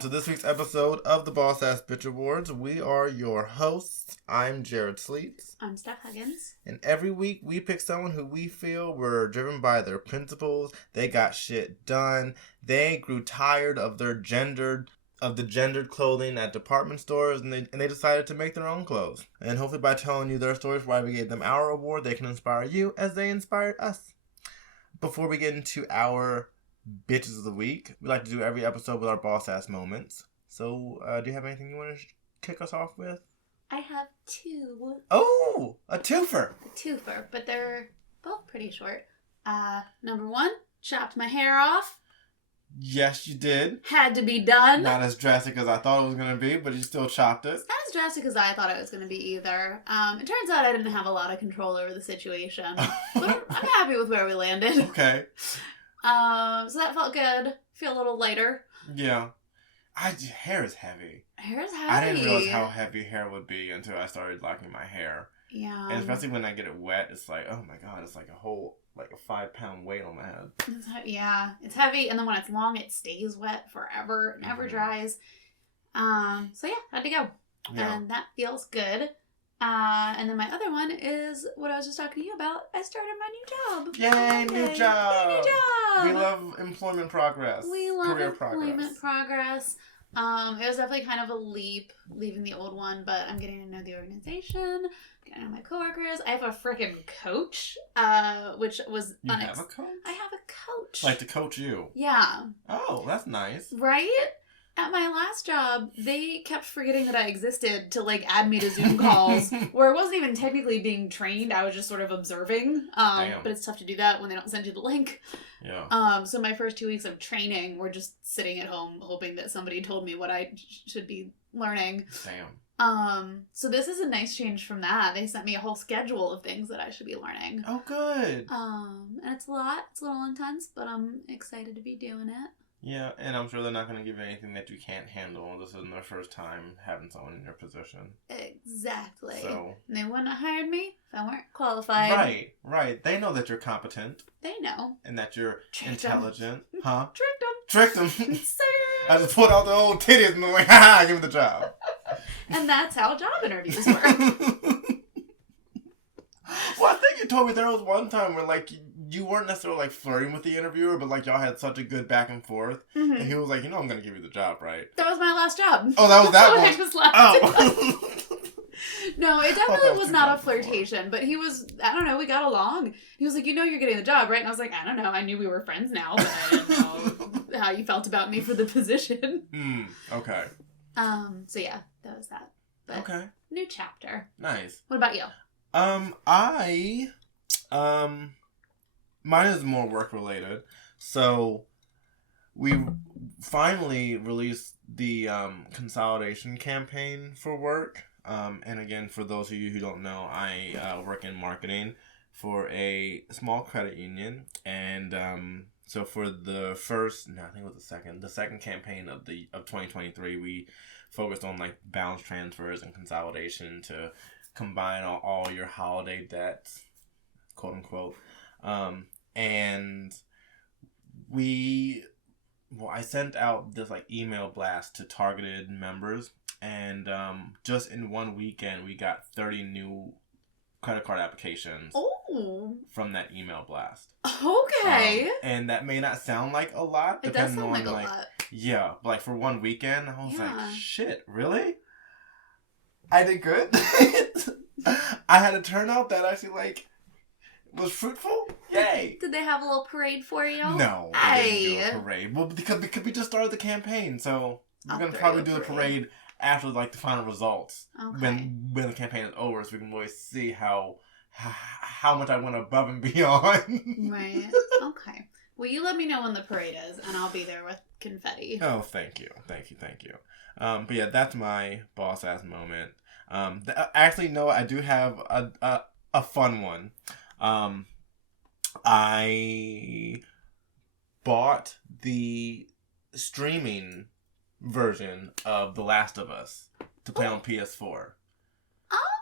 to this week's episode of the Boss Ass Bitch Awards. We are your hosts. I'm Jared Sleets. I'm Steph Huggins. And every week we pick someone who we feel were driven by their principles. They got shit done. They grew tired of the gendered clothing at department stores, and they decided to make their own clothes. And hopefully by telling you their stories why we gave them our award, they can inspire you as they inspired us. Before we get into our Bitches of the Week, we like to do every episode with our boss ass moments. So, do you have anything you want to kick us off with? I have two. Oh, a twofer. But they're both pretty short. Number one, chopped my hair off. Yes, you did. Had to be done. Not as drastic as I thought it was going to be, but you still chopped it. It's not as drastic as I thought it was going to be either. It turns out I didn't have a lot of control over the situation. But I'm happy with where we landed. Okay. So that felt good. Feel a little lighter. Yeah. Hair is heavy. Hair is heavy. I didn't realize how heavy hair would be until I started locking my hair. Yeah. And especially when I get it wet, it's like, oh my god, it's like a 5-pound weight on my head. It's heavy, and then when it's long, it stays wet forever. It never dries. So yeah, had to go. Yeah. And that feels good. And then my other one is what I was just talking to you about. I started my new job. Yay, new job. New job. We love employment progress. We love career employment progress. It was definitely kind of a leap leaving the old one, but I'm getting to know the organization, getting to know my coworkers. I have a freaking coach, which was You have a coach? I have a coach. Like to coach you? Yeah. Oh, that's nice. Right? At my last job, they kept forgetting that I existed to, add me to Zoom calls where I wasn't even technically being trained. I was just sort of observing. But it's tough to do that when they don't send you the link. Yeah. So my first 2 weeks of training were just sitting at home hoping that somebody told me what I should be learning. Damn. So this is a nice change from that. They sent me a whole schedule of things that I should be learning. Oh, good. And it's a lot. It's a little intense, but I'm excited to be doing it. Yeah, and I'm sure they're not going to give you anything that you can't handle. This isn't their first time having someone in your position. Exactly. So, and they wouldn't have hired me if I weren't qualified. Right. They know that you're competent. They know. And that you're Tricked intelligent. Them. Huh? Tricked them. Sir. I just pulled out the old titties and was like, ha, give me the job. And that's how job interviews work. Well, I think you told me there was one time where, you weren't necessarily, flirting with the interviewer, but, y'all had such a good back and forth. Mm-hmm. And he was like, I'm going to give you the job, right? That was my last job. Oh, that was that one? I just left. Oh. No, it definitely was not a flirtation, but he was, I don't know, we got along. He was like, you're getting the job, right? And I was like, I don't know, I knew we were friends now, but I didn't know how you felt about me for the position. Okay. So yeah, that was that. But okay. New chapter. Nice. What about you? Mine is more work related. So, we finally released the consolidation campaign for work. And again, for those of you who don't know, I work in marketing for a small credit union. And so for the the second campaign of 2023, we focused on balance transfers and consolidation to combine all your holiday debts, quote unquote. And I sent out this email blast to targeted members, and just in one weekend we got 30 new credit card applications from that email blast. Okay. And that may not sound like a lot. It does sound like a lot. Yeah, but for one weekend, I was like, shit, really? I did good. I had a turnout that actually was fruitful. Yay! Did they have a little parade for you? No, they didn't do a parade. Well, because we just started the campampane, so we're gonna probably do the parade after the final results. Okay. When the campaign is over, so we can really see how much I went above and beyond. Right. Okay. Well, you let me know when the parade is, and I'll be there with confetti. Oh, thank you. But yeah, that's my boss ass moment. Actually, no, I do have a fun one. I bought the streaming version of The Last of Us to play on PS4.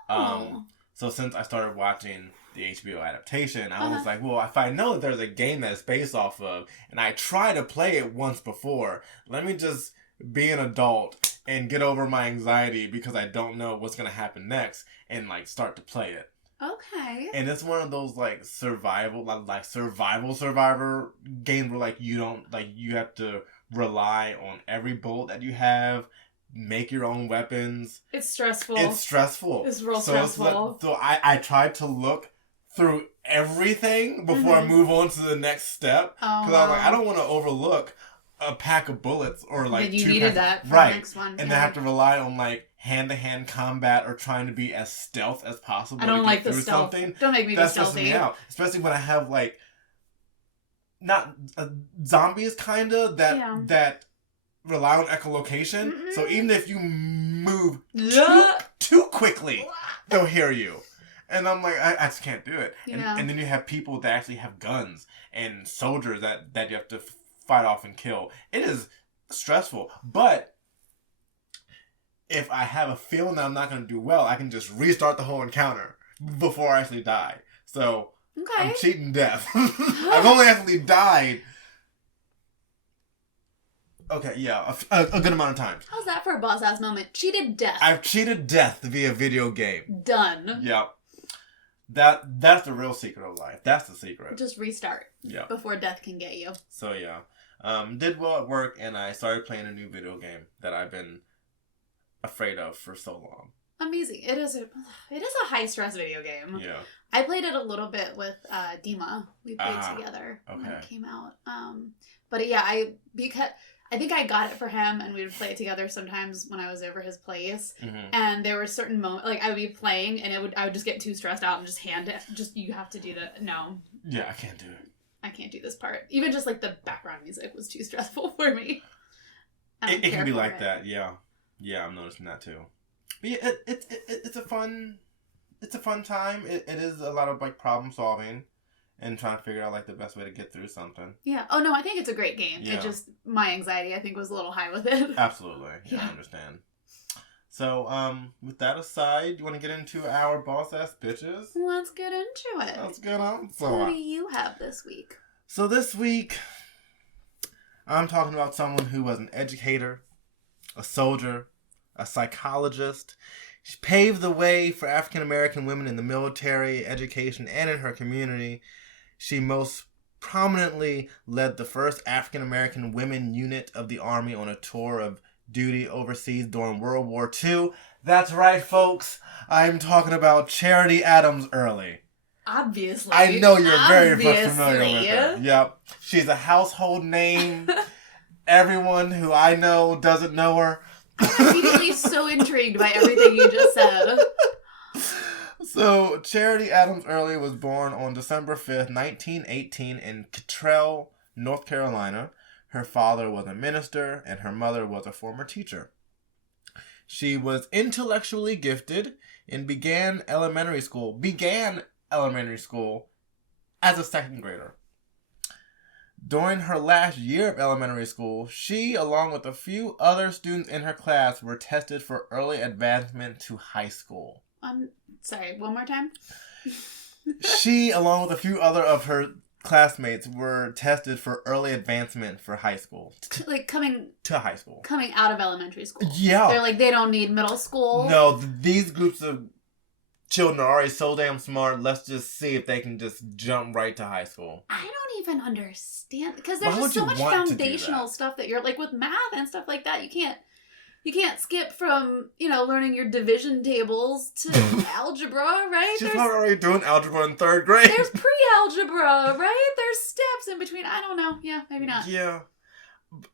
Oh. So since I started watching the HBO adaptation, I was like, well, if I know that there's a game that it's based off of, and I tried to play it once before, let me just be an adult and get over my anxiety because I don't know what's going to happen next and, like, start to play it. Okay. And it's one of those, like, survival survivor games where, like, you have to rely on every bullet that you have, make your own weapons. It's stressful. It's real stressful. So I tried to look through everything before I move on to the next step. Because I was like, I don't want to overlook a pack of bullets or, like, you needed that for the next one. And then have to rely on, like, hand-to-hand combat or trying to be as stealth as possible. I don't like the stealth. Don't make me be stealthy. That's stressing me out. Especially when I have, like, not zombies, kind of, that rely on echolocation. Mm-hmm. So even if you move too quickly, they'll hear you. And I'm like, I just can't do it. And then you have people that actually have guns and soldiers that you have to fight off and kill. It is stressful. But if I have a feeling that I'm not going to do well, I can just restart the whole encounter before I actually die. So I'm cheating death. I've only actually died. Okay, yeah, a good amount of times. How's that for a boss-ass moment? Cheated death. I've cheated death via video game. Done. Yep. That's the real secret of life. That's the secret. Just restart. Yeah. Before death can get you. So yeah. Did well at work, and I started playing a new video game that I've been afraid of for so long. Amazing. It is a high-stress video game. Yeah. I played it a little bit with Dima. We played together when it came out. But yeah, I think I got it for him, and we would play it together sometimes when I was over his place. Mm-hmm. And there were certain moments, like, I would be playing, and I would just get too stressed out and just hand it. Just, you have to do the, no. Yeah, I can't do it. I can't do this part. Even just, like, the background music was too stressful for me. It can be like that, yeah. Yeah, I'm noticing that too. But yeah, it's a fun time. It is a lot of, like, problem solving. And trying to figure out, like, the best way to get through something. Yeah. Oh, no, I think it's a great game. Yeah. It just, my anxiety, I think, was a little high with it. Absolutely. Yeah, I understand. So, with that aside, you want to get into our boss-ass bitches? Let's get into it. Let's get on. So, what do you have this week? So, this week, I'm talking about someone who was an educator, a soldier, a psychologist. She paved the way for African-American women in the military, education, and in her community. She most prominently led the first African-American women unit of the Army on a tour of duty overseas during World War II. That's right, folks. I'm talking about Charity Earley. Obviously. I know you're very much familiar with her. Yep. She's a household name. Everyone who I know doesn't know her. I'm immediately so intrigued by everything you just said. So, Charity Earley was born on December 5th, 1918 in Cottrell, North Carolina. Her father was a minister, and her mother was a former teacher. She was intellectually gifted and began elementary school as a second grader. During her last year of elementary school, she, along with a few other students in her class, were tested for early advancement to high school. Sorry, one more time? She, along with a few other of her classmates, were tested for early advancement for high school. Like, coming to high school. Coming out of elementary school. Yeah. They're like, they don't need middle school. No, these groups of children are already so damn smart. Let's just see if they can just jump right to high school. I don't even understand, because there's just so much foundational stuff that you're like with math and stuff like that. You can't skip from, learning your division tables to algebra, right? She's already doing algebra in third grade. There's pre-algebra, right? There's steps in between. I don't know. Yeah, maybe not. Yeah.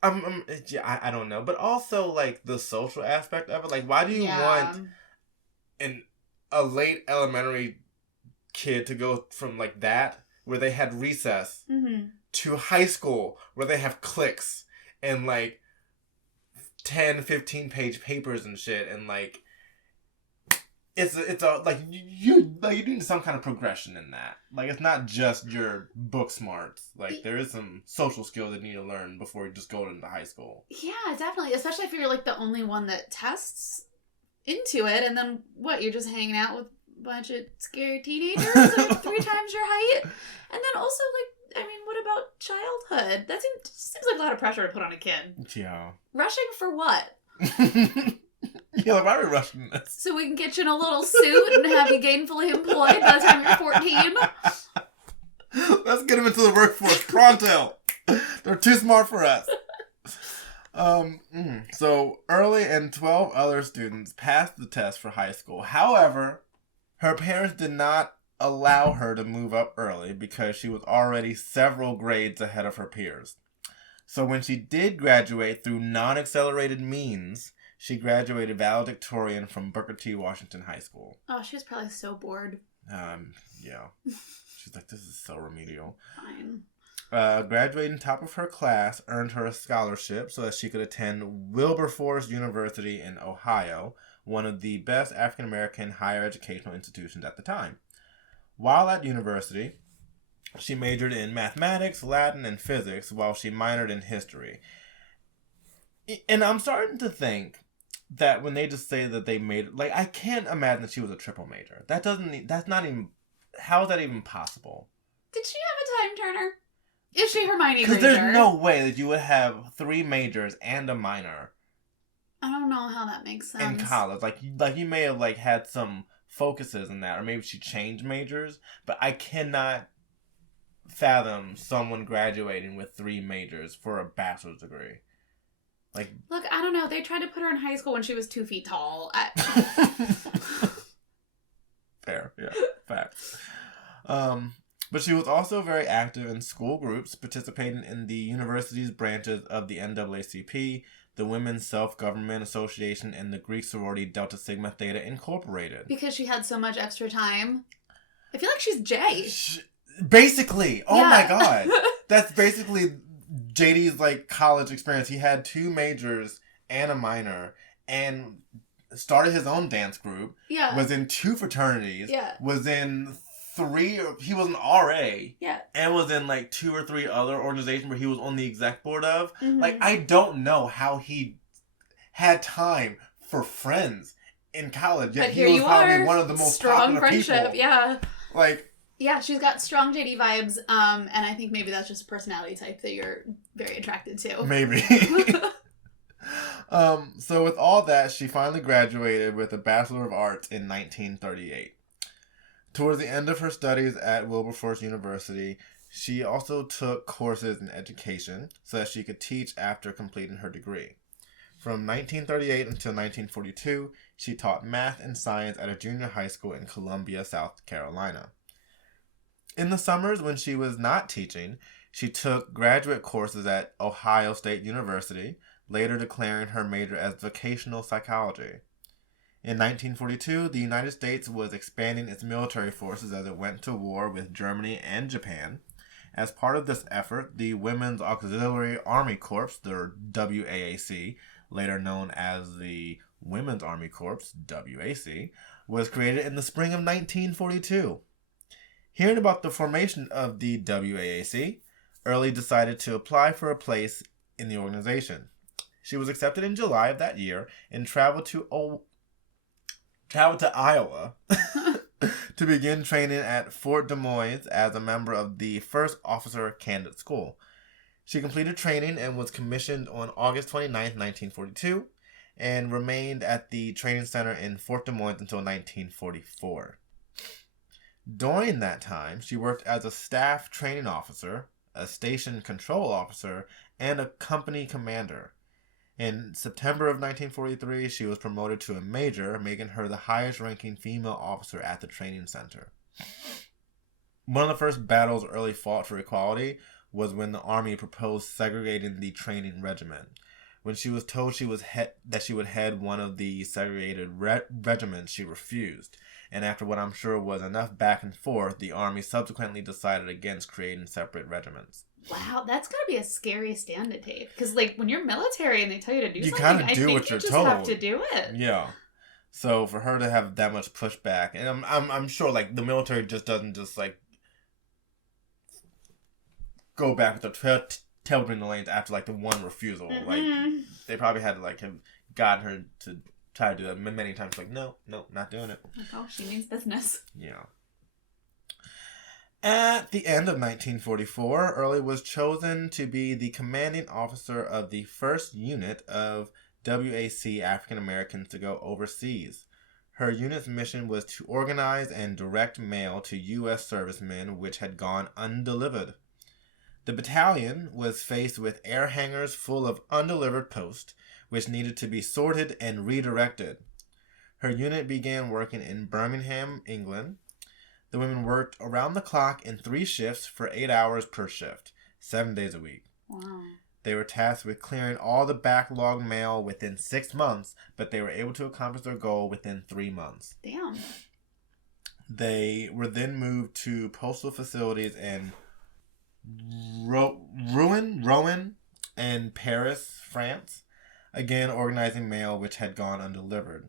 I don't know. But also, like, the social aspect of it. Like, why do you want a late elementary kid to go from, like, that, where they had recess, to high school, where they have cliques and, like, 10, 15 page papers and shit, and, like, it's a like, you need some kind of progression in that. Like, it's not just your book smarts. Like, there is some social skills that you need to learn before you just go into high school. Yeah, definitely. Especially if you're, like, the only one that tests into it, and then, you're just hanging out with a bunch of scary teenagers at 3 times your height? And then also, like, what about childhood? could. That seems like a lot of pressure to put on a kid. Yeah. Rushing for what? Yeah, like, why are we rushing this? So we can get you in a little suit and have you gainfully employed by the time you're 14? Let's get them into the workforce pronto. They're too smart for us. So Early and 12 other students passed the test for high school. However, her parents did not allow her to move up early because she was already several grades ahead of her peers. So when she did graduate through non-accelerated means, she graduated valedictorian from Booker T. Washington High School. Oh, she was probably so bored. Yeah. She's like, this is so remedial. Fine. Graduating top of her class earned her a scholarship so that she could attend Wilberforce University in Ohio, one of the best African-American higher educational institutions at the time. While at university, she majored in mathematics, Latin, and physics, while she minored in history. And I'm starting to think that when they just say that they made, like, I can't imagine that she was a triple major. That's not even, how is that even possible? Did she have a time turner? Is she Hermione Granger? Because there's no way that you would have 3 majors and a minor. I don't know how that makes sense. In college. Like you may have, like, had some focuses in that, or maybe she changed majors, but I cannot fathom someone graduating with 3 majors for a bachelor's degree. Like, look, I don't know. They tried to put her in high school when she was 2 feet tall. Fair, yeah, facts. But she was also very active in school groups, participating in the university's branches of the NAACP, the Women's Self-Government Association, and the Greek sorority Delta Sigma Theta Incorporated. Because she had so much extra time. I feel like she's Jay. Basically. Oh my God. That's basically JD's, like, college experience. He had 2 majors and a minor, and started his own dance group. Yeah. Was in 2 fraternities. Yeah. Was in 3, he was an RA. Yeah. And was in, like, 2 or 3 other organizations where he was on the exec board of. Mm-hmm. Like, I don't know how he had time for friends in college. Yet but he was probably one of the most strong popular friendship, people. Yeah. Like, yeah, she's got strong JD vibes, and I think maybe that's just a personality type that you're very attracted to. Maybe. So with all that, she finally graduated with a Bachelor of Arts in 1938. Towards the end of her studies at Wilberforce University, she also took courses in education so that she could teach after completing her degree. From 1938 until 1942, she taught math and science at a junior high school in Columbia, South Carolina. In the summers when she was not teaching, she took graduate courses at Ohio State University, later declaring her major as vocational psychology. In 1942, the United States was expanding its military forces as it went to war with Germany and Japan. As part of this effort, the Women's Auxiliary Army Corps, the WAAC, later known as the Women's Army Corps, WAC, was created in the spring of 1942. Hearing about the formation of the WAAC, Early decided to apply for a place in the organization. She was accepted in July of that year and traveled to Iowa to begin training at Fort Des Moines as a member of the 1st Officer Candidate School. She completed training and was commissioned on August 29, 1942, and remained at the training center in Fort Des Moines until 1944. During that time, she worked as a staff training officer, a station control officer, and a company commander. In September of 1943, she was promoted to a major, making her the highest-ranking female officer at the training center. One of the first battles Early fought for equality was when the Army proposed segregating the training regiment. When she was told that she would head one of the segregated regiments, she refused. And after what I'm sure was enough back and forth, the Army subsequently decided against creating separate regiments. Wow, that's gotta be a scary stand to take. Because, like, when you're military and they tell you to do you something, kind of I do think what you you're just told. have to do it. Yeah. So for her to have that much pushback, and I'm sure, like, the military just doesn't just, like, go back with the tail between the lanes after, like, the one refusal. Mm-hmm. Like, they probably had to, like, have gotten her to try to do that many times. Like, no, not doing it. Like, oh, she means business. Yeah. At the end of 1944, Early was chosen to be the commanding officer of the first unit of WAC African Americans to go overseas. Her unit's mission was to organize and direct mail to U.S. servicemen which had gone undelivered. The battalion was faced with air hangars full of undelivered post, which needed to be sorted and redirected. Her unit began working in Birmingham, England. The women worked around the clock in 3 shifts for 8 hours per shift, 7 days a week. Wow. They were tasked with clearing all the backlogged mail within 6 months, but they were able to accomplish their goal within 3 months. Damn. They were then moved to postal facilities in Rouen and Paris, France, again organizing mail which had gone undelivered.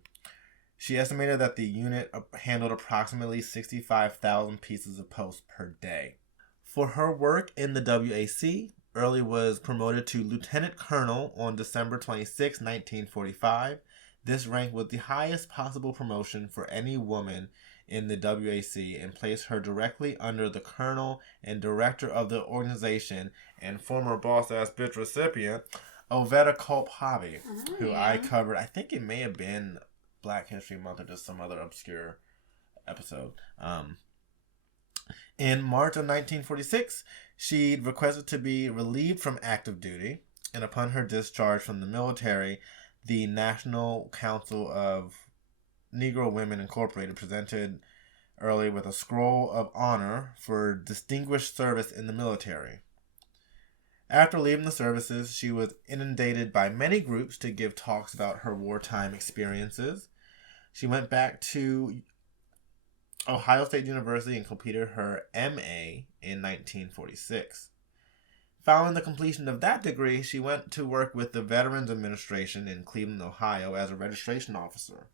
She estimated that the unit handled approximately 65,000 pieces of post per day. For her work in the WAC, Early was promoted to Lieutenant Colonel on December 26, 1945. This rank was the highest possible promotion for any woman in the WAC and placed her directly under the Colonel and Director of the organization and former boss-ass bitch recipient, Oveta Culp-Harvey, who I covered, I think it may have been Black History Month or just some other obscure episode. In March of 1946, she requested to be relieved from active duty, and upon her discharge from the military, the National Council of Negro Women Incorporated presented Early with a scroll of honor for distinguished service in the military. After leaving the services, she was inundated by many groups to give talks about her wartime experiences. She went back to Ohio State University and completed her MA in 1946. Following the completion of that degree, she went to work with the Veterans Administration in Cleveland, Ohio as a registration officer.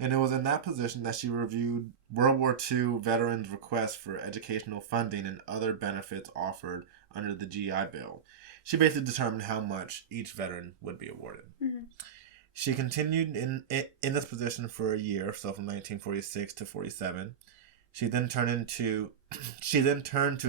And it was in that position that she reviewed World War II veterans' requests for educational funding and other benefits offered under the GI Bill. She basically determined how much each veteran would be awarded. Mm-hmm. She continued in this position for a year, so from 1946 to 47. She then turned to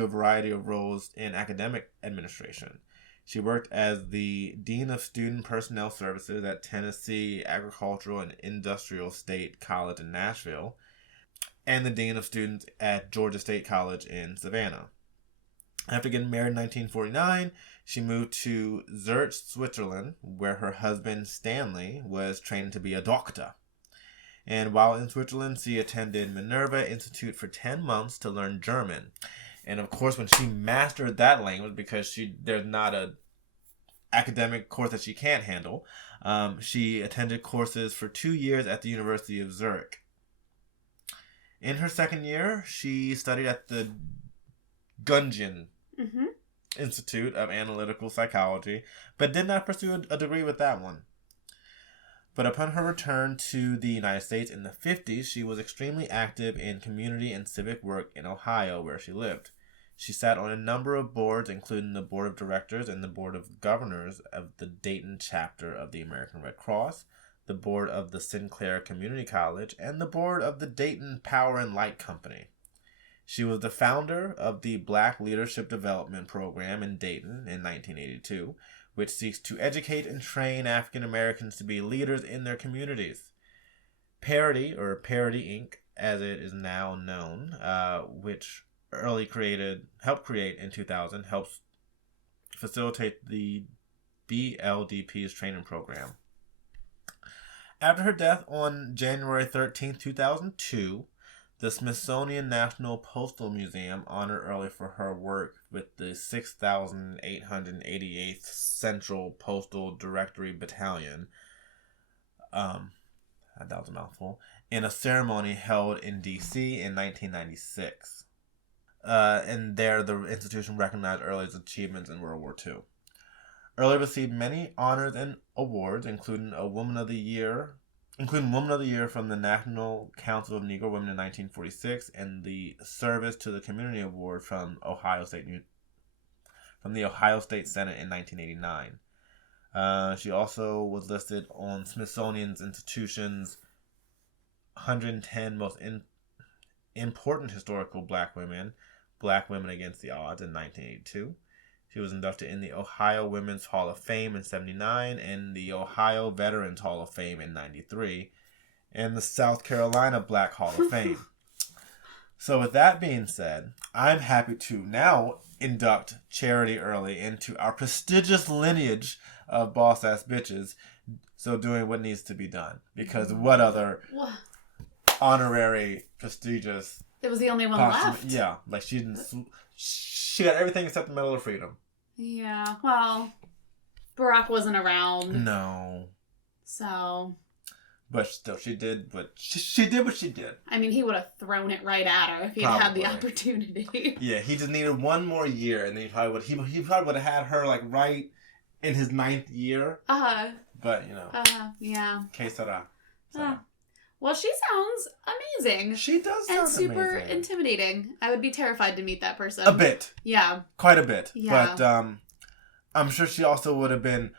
a variety of roles in academic administration. She worked as the Dean of Student Personnel Services at Tennessee Agricultural and Industrial State College in Nashville, and the Dean of Students at Georgia State College in Savannah. After getting married in 1949, she moved to Zurich, Switzerland, where her husband Stanley was trained to be a doctor. And while in Switzerland, she attended Minerva Institute for 10 months to learn German. And of course, when she mastered that language, because there's not a academic course that she can't handle, she attended courses for 2 years at the University of Zurich. In her second year, she studied at the Gungen Institute of Analytical Psychology, but did not pursue a degree with that one. But upon her return to the United States in the 50s, she was extremely active in community and civic work in Ohio, where she lived. She sat on a number of boards, including the Board of Directors and the Board of Governors of the Dayton chapter of the American Red Cross, the Board of the Sinclair Community College, and the Board of the Dayton Power and Light Company. She was the founder of the Black Leadership Development Program in Dayton in 1982, which seeks to educate and train African Americans to be leaders in their communities. Parity, or Parity Inc., as it is now known, which Early helped create in 2000, helps facilitate the BLDP's training program. After her death on January 13, 2002, the Smithsonian National Postal Museum honored Early for her work with the 6,888th Central Postal Directory Battalion, that was a mouthful, in a ceremony held in D.C. in 1996. And there, the institution recognized Early's achievements in World War II. Early received many honors and awards, including Woman of the Year from the National Council of Negro Women in 1946, and the Service to the Community Award from the Ohio State Senate in 1989. She also was listed on Smithsonian's Institution's 110 most important historical Black women, Black Women Against the Odds in 1982. She was inducted in the Ohio Women's Hall of Fame in 79 and the Ohio Veterans Hall of Fame in 93 and the South Carolina Black Hall of Fame. So with that being said, I'm happy to now induct Charity Earley into our prestigious lineage of boss-ass bitches. So doing what needs to be done. Because what other honorary, prestigious... It was the only one left. Yeah. Like, she got everything except the Medal of Freedom. Yeah. Well, Barack wasn't around. No. So... But still, she did what she did. I mean, he would have thrown it right at her if he had the opportunity. Yeah, he just needed one more year, and then he probably would have had her like right in his 9th year. But you know. Yeah. Que sera. Well, she sounds amazing. She does sound amazing. And super intimidating. I would be terrified to meet that person. A bit. Yeah. Quite a bit. Yeah. But I'm sure she also would have been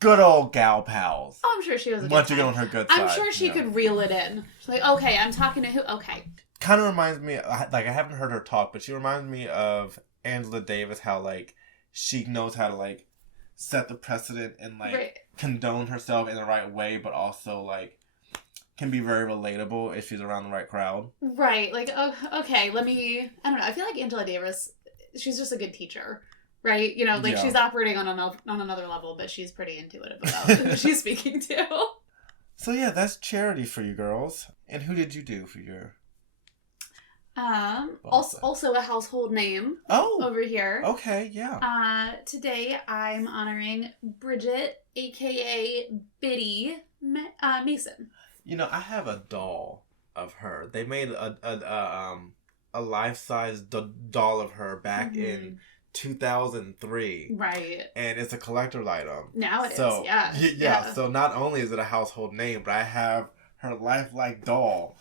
good old gal pals. Oh, I'm sure she was a good once you get on her good side. I'm sure she could reel it in. She's like, okay, I'm talking to who? Okay. Kind of reminds me, like, I haven't heard her talk, but she reminds me of Angela Davis, how, like, she knows how to, like, set the precedent and, like, condone herself in the right way, but also, like, can be very relatable if she's around the right crowd. Right. Like, okay, I don't know. I feel like Angela Davis, she's just a good teacher. Right? You know, like, she's operating on another level, but she's pretty intuitive about who she's speaking to. So, yeah, that's Charity for you girls. And who did you do for your... Also a household name over here. Okay, yeah. Today I'm honoring Bridget, a.k.a. Biddy Mason. You know, I have a doll of her. They made a life-size doll of her back in 2003. Right. And it's a collector's item. Now it is, yeah. Yeah, so not only is it a household name, but I have her lifelike doll.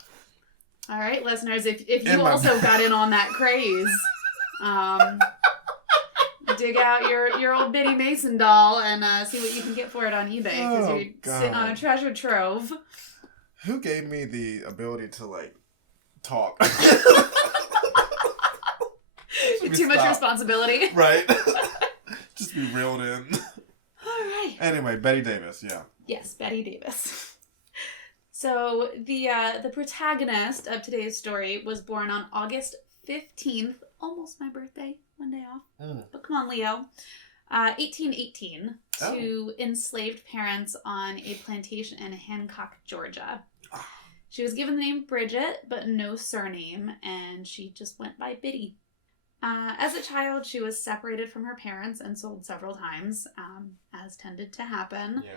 All right, listeners, if you also got in on that craze, dig out your old Biddy Mason doll and see what you can get for it on eBay, because you're sitting on a treasure trove. Who gave me the ability to, like, talk? Too much responsibility. Right. Just be reeled in. All right. Anyway, Betty Davis, yeah. Yes, Betty Davis. So the protagonist of today's story was born on August 15th, almost my birthday, one day off. But come on, Leo. 1818, to enslaved parents on a plantation in Hancock, Georgia. She was given the name Bridget, but no surname, and she just went by Biddy. As a child, she was separated from her parents and sold several times, as tended to happen. Yeah.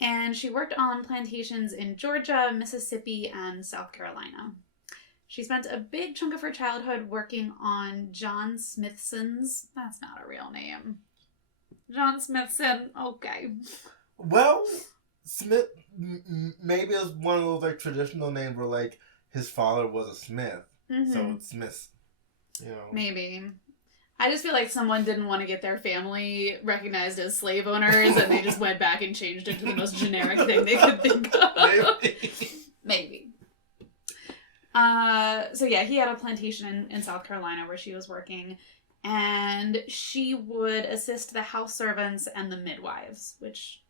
And she worked on plantations in Georgia, Mississippi, and South Carolina. She spent a big chunk of her childhood working on John Smithson's... That's not a real name. John Smithson, okay. Well, Smith, maybe it's one of those, like, traditional names where, like, his father was a smith. Mm-hmm. So it's Smith. You know. Maybe. I just feel like someone didn't want to get their family recognized as slave owners, and they just went back and changed it to the most generic thing they could think of. Maybe. So yeah, he had a plantation in South Carolina where she was working, and she would assist the house servants and the midwives, which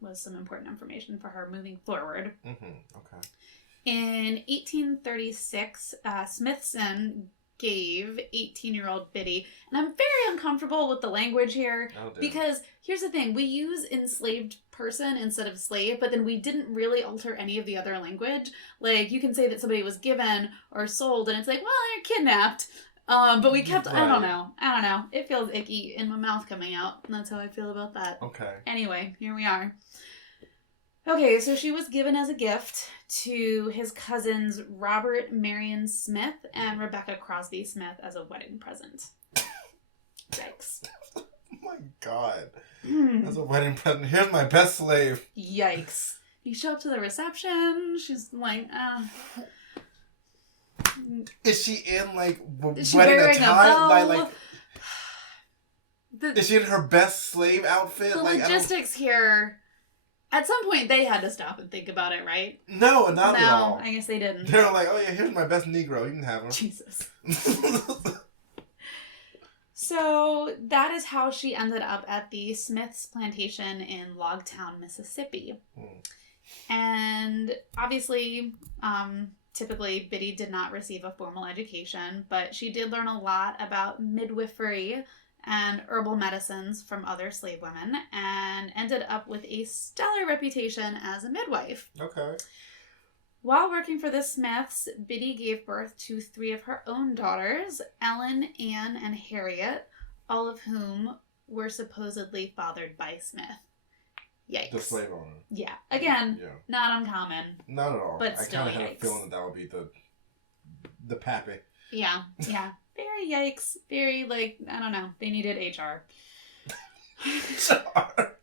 was some important information for her moving forward. Mm-hmm. Okay. In 1836, Smithson gave 18-year-old Biddy, and I'm very uncomfortable with the language here, because here's the thing, we use enslaved person instead of slave, but then we didn't really alter any of the other language. Like, you can say that somebody was given or sold, and it's like, well, they're kidnapped, but we kept, I don't know, it feels icky in my mouth coming out, and that's how I feel about that. Okay. Anyway, here we are. Okay, so she was given as a gift to his cousins Robert Marion Smith and Rebecca Crosby Smith as a wedding present. Yikes. Oh my God. As a wedding present. Here's my best slave. Yikes. You show up to the reception, she's like, Is she in, like, wedding attire? Like, is she in her best slave outfit? The logistics here... At some point, they had to stop and think about it, right? No, not at all. I guess they didn't. They were like, oh yeah, here's my best Negro. You can have her. Jesus. So that is how she ended up at the Smith's plantation in Logtown, Mississippi. And obviously, typically, Biddy did not receive a formal education, but she did learn a lot about midwifery and herbal medicines from other slave women, and ended up with a stellar reputation as a midwife. Okay. While working for the Smiths, Biddy gave birth to 3 of her own daughters, Ellen, Anne, and Harriet, all of whom were supposedly fathered by Smith. Yikes. The slave owner. Yeah. Again, not uncommon. Not at all. But still, I kind of had a feeling that would be the pappy. Yeah. Very yikes. Very, I don't know. They needed HR.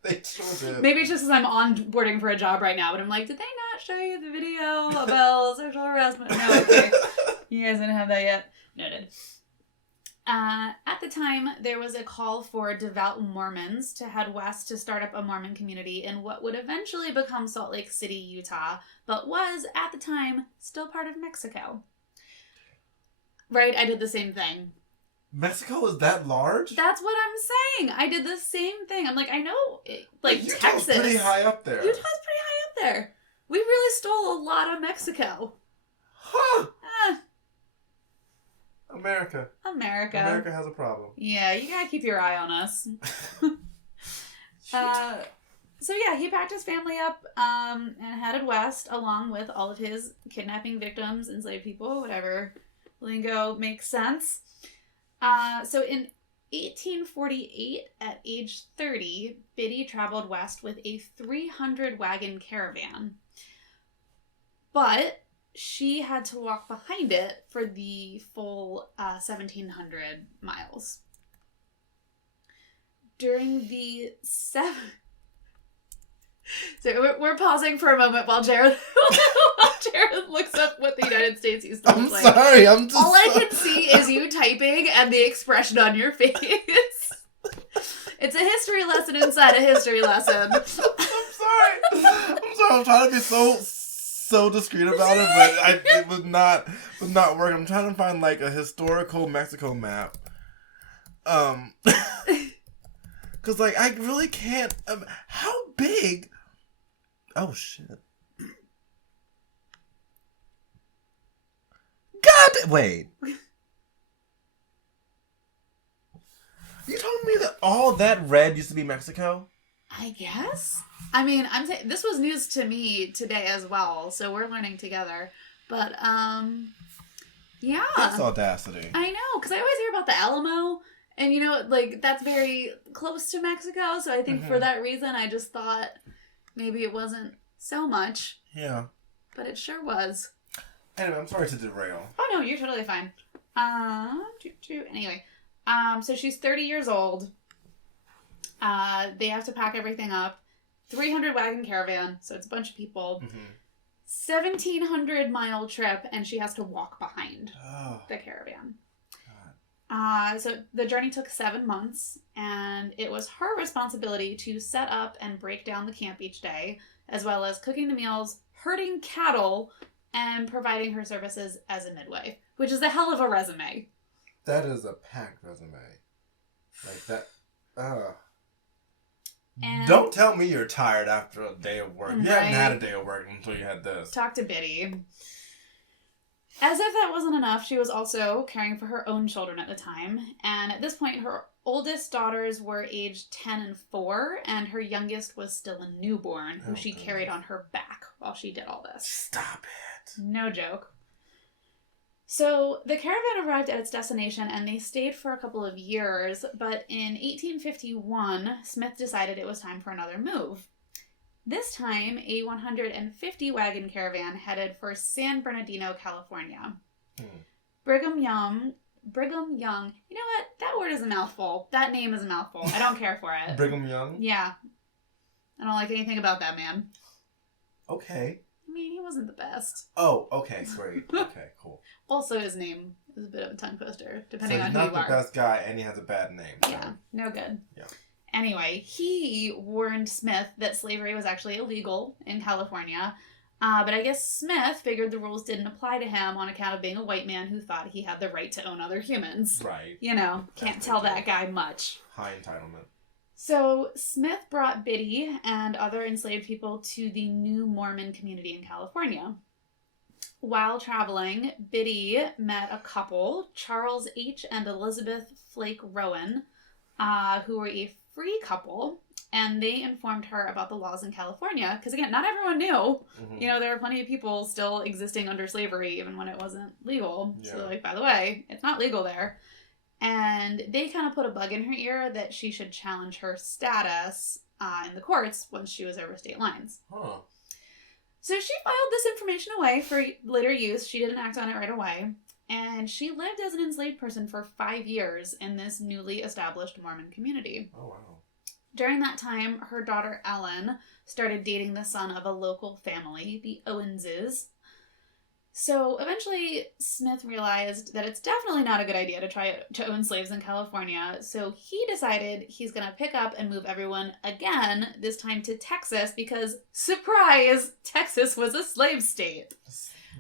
They sure did. Maybe it's just because I'm onboarding for a job right now, but I'm like, did they not show you the video about sexual harassment? No, okay. You guys didn't have that yet? Noted. At the time, there was a call for devout Mormons to head west to start up a Mormon community in what would eventually become Salt Lake City, Utah, but was, at the time, still part of Mexico. Right? I did the same thing. Mexico is that large? That's what I'm saying. I did the same thing. I'm like, I know, Utah's Texas. pretty high up there. Utah's pretty high up there. We really stole a lot of Mexico. Huh. America has a problem. Yeah, you gotta keep your eye on us. So yeah, he packed his family up and headed west along with all of his kidnapping victims, enslaved people, whatever lingo makes sense. So in 1848, at age 30, Biddy traveled west with a 300-wagon caravan. But she had to walk behind it for the full 1,700 miles. During the So we're pausing for a moment while Jared looks up what the United States used to look like. I'm sorry, I'm just... All I can see is you typing and the expression on your face. It's a history lesson inside a history lesson. I'm sorry. I'm trying to be so discreet about it, but it was not working. I'm trying to find like a historical Mexico map. Cause like I really can't. How big? Oh shit! God, wait. You told me that all that red used to be Mexico? I guess. I mean, I'm saying this was news to me today as well, so we're learning together. But yeah. That's audacity. I know, because I always hear about the Alamo, and you know, like that's very close to Mexico. So I think for that reason, I just thought maybe it wasn't so much. Yeah. But it sure was. Anyway, I'm sorry to derail. Oh no, you're totally fine. Anyway, so she's 30 years old. They have to pack everything up. 300 wagon caravan, so it's a bunch of people. 1,700 trip, and she has to walk behind the caravan. So the journey took 7 months, and it was her responsibility to set up and break down the camp each day, as well as cooking the meals, herding cattle, and providing her services as a midwife, which is a hell of a resume. That is a packed resume. Like that. And don't tell me you're tired after a day of work. You haven't had a day of work until you had this. Talk to Biddy. As if that wasn't enough, she was also caring for her own children at the time. And at this point, her oldest daughters were aged 10 and 4, and her youngest was still a newborn, who she carried on her back while she did all this. Stop it. No joke. So the caravan arrived at its destination and they stayed for a couple of years, but in 1851, Smith decided it was time for another move. This time, a 150-wagon caravan headed for San Bernardino, California. Brigham Young, you know what? That word is a mouthful. That name is a mouthful. I don't care for it. Brigham Young? Yeah. I don't like anything about that man. Okay. I mean, he wasn't the best. Oh, okay, great. Okay, cool. Also, his name is a bit of a tongue twister, depending on who you are. He's not the best guy, and he has a bad name. So. Yeah, no good. Yeah. Anyway, he warned Smith that slavery was actually illegal in California, But I guess Smith figured the rules didn't apply to him on account of being a white man who thought he had the right to own other humans. Right. You know, can't tell that guy much. High entitlement. So Smith brought Biddy and other enslaved people to the new Mormon community in California. While traveling, Biddy met a couple, Charles H. and Elizabeth Flake Rowan, who were a free couple, and they informed her about the laws in California, because again, not everyone knew. Mm-hmm. You know, there are plenty of people still existing under slavery, even when it wasn't legal. Yeah. So, like, by the way, it's not legal there. And they kind of put a bug in her ear that she should challenge her status in the courts once she was over state lines. Huh. So she filed this information away for later use. She didn't act on it right away. And she lived as an enslaved person for 5 years in this newly established Mormon community. Oh, wow. During that time, her daughter Ellen started dating the son of a local family, the Owenses. So eventually, Smith realized that it's definitely not a good idea to try to own slaves in California. So he decided he's going to pick up and move everyone again, this time to Texas, because, surprise, Texas was a slave state.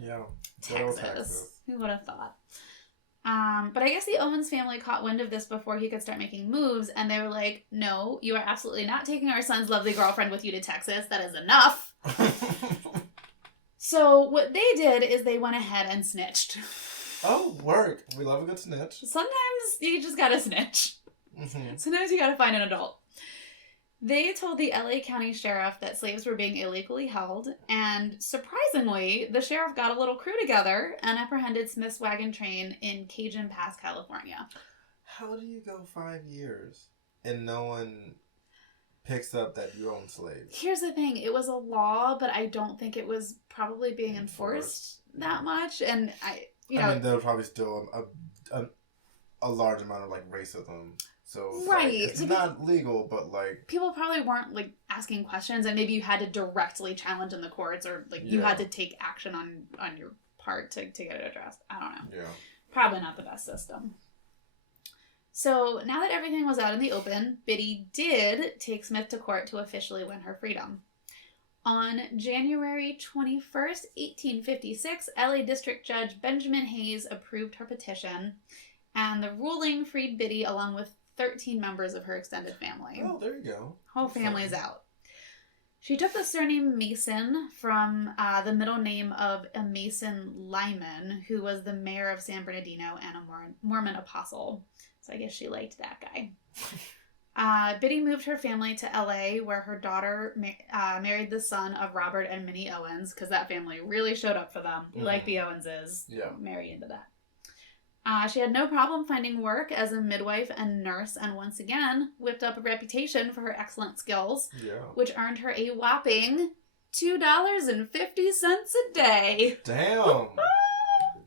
Yeah. Texas. Who would have thought? But I guess the Owens family caught wind of this before he could start making moves, and they were like, no, you are absolutely not taking our son's lovely girlfriend with you to Texas. That is enough. So what they did is they went ahead and snitched. Oh, work. We love a good snitch. Sometimes you just gotta snitch. Mm-hmm. Sometimes you gotta find an adult. They told the LA County Sheriff that slaves were being illegally held, and surprisingly, the sheriff got a little crew together and apprehended Smith's wagon train in Cajun Pass, California. How do you go 5 years and no one picks up that you own slaves? Here's the thing. It was a law, but I don't think it was probably being enforced that much. And I mean, there was probably still a large amount of, like, racism. So it's right. Like, it's not legal, but, like... People probably weren't, like, asking questions, and maybe you had to directly challenge in the courts, or, like, you had to take action on your part to get it addressed. I don't know. Yeah. Probably not the best system. So, now that everything was out in the open, Biddy did take Smith to court to officially win her freedom. On January 21st, 1856, LA District Judge Benjamin Hayes approved her petition, and the ruling freed Biddy along with 13 members of her extended family. Oh, there you go. Whole family's out. She took the surname Mason from the middle name of a Mason Lyman, who was the mayor of San Bernardino and a Mormon apostle. So I guess she liked that guy. Biddy moved her family to LA, where her daughter married the son of Robert and Minnie Owens, because that family really showed up for them, like the Owenses. Yeah. Marry into that. She had no problem finding work as a midwife and nurse, and once again whipped up a reputation for her excellent skills, which earned her a whopping $2.50 a day. Damn.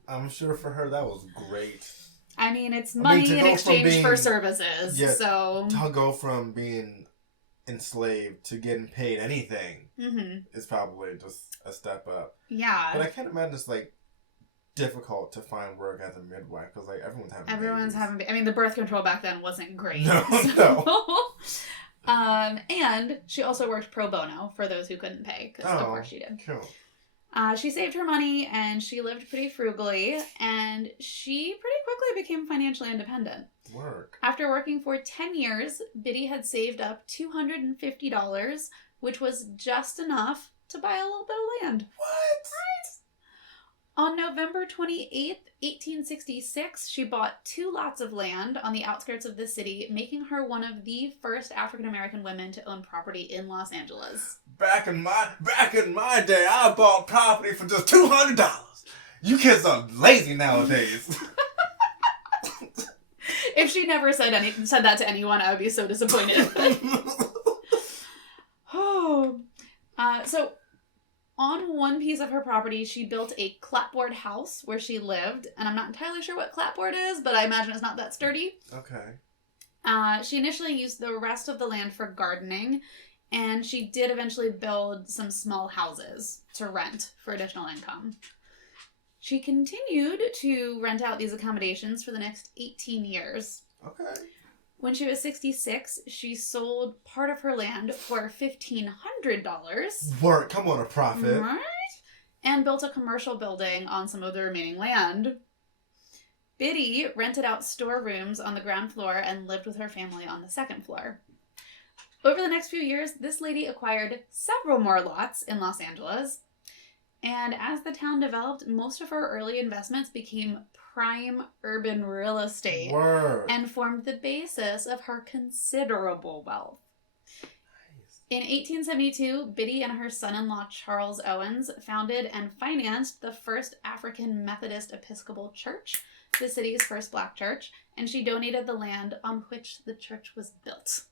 I'm sure for her that was great. I mean, it's money in exchange for services. Yeah, so to go from being enslaved to getting paid anything is probably just a step up. Yeah. But I can't imagine it's, like, difficult to find work as a midwife, because, like, everyone's having babies. I mean, the birth control back then wasn't great. No. And she also worked pro bono for those who couldn't pay, because of course she did. Cool. She saved her money, and she lived pretty frugally, and she pretty quickly became financially independent. Work. After working for 10 years, Biddy had saved up $250, which was just enough to buy a little bit of land. What? Right? On November 28th, 1866, she bought 2 lots of land on the outskirts of the city, making her one of the first African-American women to own property in Los Angeles. Back in my day, I bought property for just $200. You kids are lazy nowadays. If she never said that to anyone, I would be so disappointed. So on one piece of her property, she built a clapboard house where she lived, and I'm not entirely sure what clapboard is, but I imagine it's not that sturdy. Okay. She initially used the rest of the land for gardening, and she did eventually build some small houses to rent for additional income. She continued to rent out these accommodations for the next 18 years. Okay. When she was 66, she sold part of her land for $1,500. Work, come on, a profit. Right? and built a commercial building on some of the remaining land. Biddy rented out storerooms on the ground floor and lived with her family on the second floor. Over the next few years, this lady acquired several more lots in Los Angeles. And as the town developed, most of her early investments became prime urban real estate and formed the basis of her considerable wealth. In 1872, Biddy and her son-in-law Charles Owens founded and financed the first African Methodist Episcopal Church, the city's first black church, and she donated the land on which the church was built.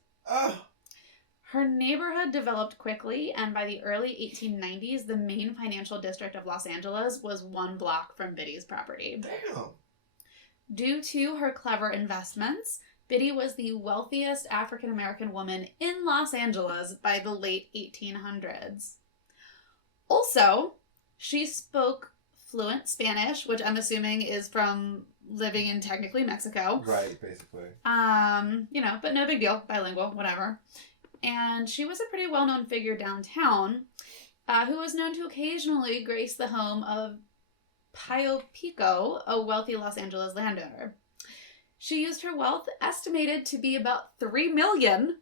Her neighborhood developed quickly, and by the early 1890s, the main financial district of Los Angeles was 1 block from Biddy's property. Damn. Due to her clever investments, Biddy was the wealthiest African-American woman in Los Angeles by the late 1800s. Also, she spoke fluent Spanish, which I'm assuming is from living in technically Mexico. Right, basically. But no big deal. Bilingual, whatever. And she was a pretty well-known figure downtown, who was known to occasionally grace the home of Pio Pico, a wealthy Los Angeles landowner. She used her wealth, estimated to be about $3 million.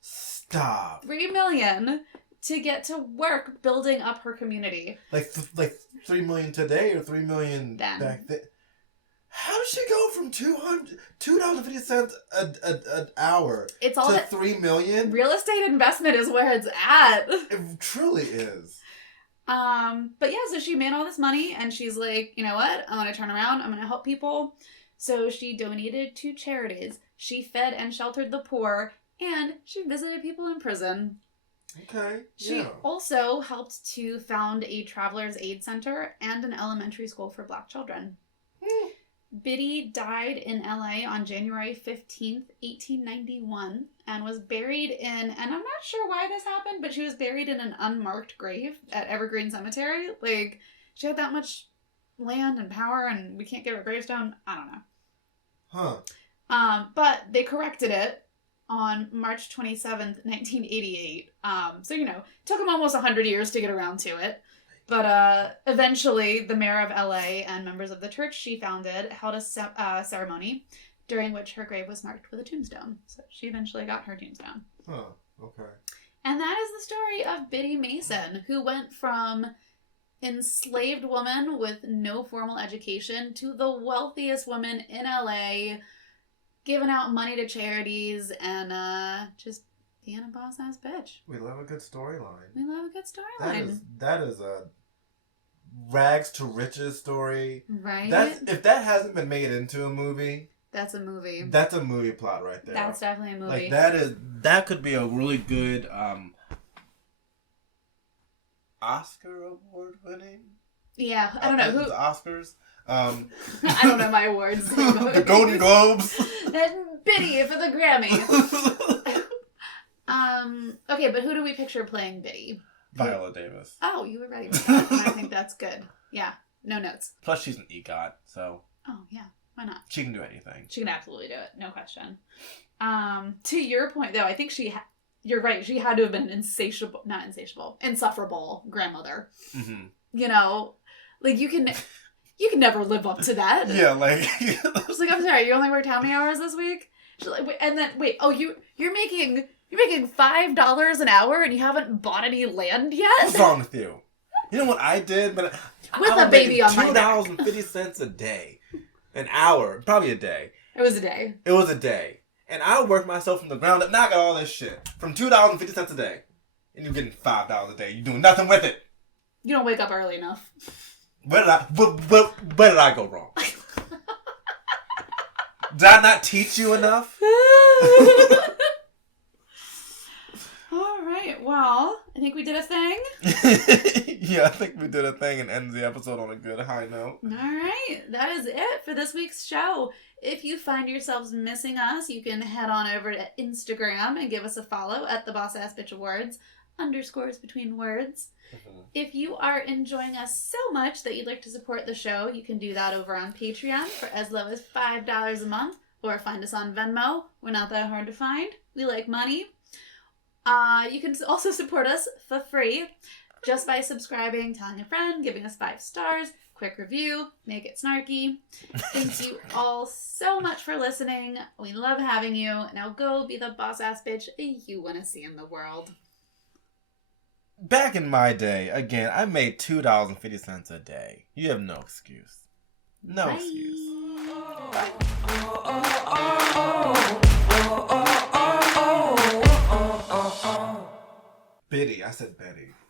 Stop. $3 million to get to work building up her community. Like $3 million today or $3 million then. Back then? How did she go from $2.50 an hour it's all to $3 million? Real estate investment is where it's at. It truly is. But yeah, so she made all this money and she's like, you know what? I'm going to turn around. I'm going to help people. So she donated to charities. She fed and sheltered the poor, and she visited people in prison. Okay. She also helped to found a traveler's aid center and an elementary school for black children. Biddy died in LA on January 15th, 1891, and was buried in, and I'm not sure why this happened, but she was buried in an unmarked grave at Evergreen Cemetery. Like, she had that much land and power, and we can't get her gravestone. I don't know. But they corrected it on March 27th, 1988. So, took them almost 100 years to get around to it. But eventually, the mayor of LA and members of the church she founded held a ceremony during which her grave was marked with a tombstone. So she eventually got her tombstone. Okay. And that is the story of Biddy Mason, who went from enslaved woman with no formal education to the wealthiest woman in LA, giving out money to charities and just being a boss-ass bitch. We love a good storyline. That is a rags to riches story. Right? If that hasn't been made into a movie... That's a movie. That's a movie plot right there. That's definitely a movie. Like, that could be a really good... Oscar award winning? Yeah, I don't know who. The Oscars? I don't know my awards. The Golden Globes. And Biddy for the Grammy. Okay, but who do we picture playing Biddy? Viola Davis. Oh, you were ready with that. And I think that's good. Yeah, no notes. Plus, she's an EGOT, so. Oh yeah, why not? She can do anything. She can absolutely do it, no question. To your point, though, I think you're right. She had to have been an insufferable grandmother. Mm-hmm. Like you can never live up to that. Yeah, like. She's like, I'm sorry, you only worked how many hours this week? She's like, you're making $5 an hour and you haven't bought any land yet? What's wrong with you? You know what I did? But with a baby on my back. $2.50 a day. An hour. Probably a day. It was a day. And I worked myself from the ground up. Now I got all this shit. From $2.50 a day. And you're getting $5 a day. You're doing nothing with it. You don't wake up early enough. Where did I go wrong? Did I not teach you enough? All right. Well, I think we did a thing. Yeah, I think we did a thing and ended the episode on a good high note. All right. That is it for this week's show. If you find yourselves missing us, you can head on over to Instagram and give us a follow at the Boss Ass Bitch Awards, _ between words. Mm-hmm. If you are enjoying us so much that you'd like to support the show, you can do that over on Patreon for as low as $5 a month, or find us on Venmo. We're not that hard to find. We like money. You can also support us for free Just by subscribing, telling a friend, giving us 5 stars, quick review, make it snarky. Thank you all so much for listening. We love having you. Now go be the boss-ass bitch you want to see in the world. Back in my day, again, I made $2.50 a day. You have no excuse. No Bye. excuse. Biddy. I said Betty.